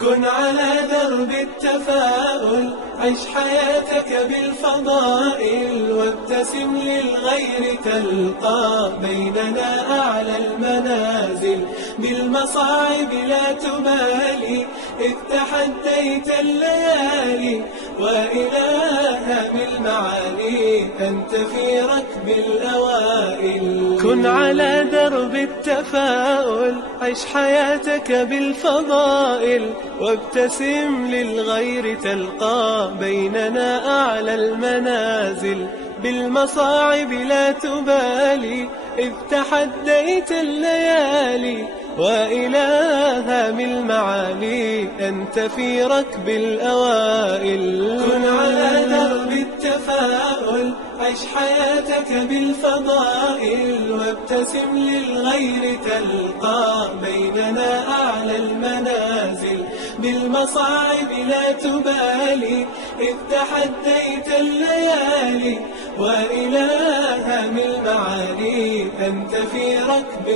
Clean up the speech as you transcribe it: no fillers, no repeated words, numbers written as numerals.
كن على درب التفاؤل، عش حياتك بالفضائل، وابتسم للغير تلقى بيننا أعلى المنازل. بالمصاعب لا تبالي، إذ تحديت الليالي، وإلها بالمعالي أنت في ركب الأوائل. كن على درب التفاؤل، عش حياتك بالفضائل، وابتسم للغير تلقى بيننا أعلى المنازل. بالمصاعب لا تبالي، إذ تحديت الليالي، وإلها بالمعالي أنت في ركب الأوائل. كن على درب التفاؤل، عش حياتك بالفضائل، وابتسم للغير تلقى بيننا أعلى المنازل. بالمصاعب لا تبالي، إذ تحديت الليالي، وإلها بالمعالي أنت في ركب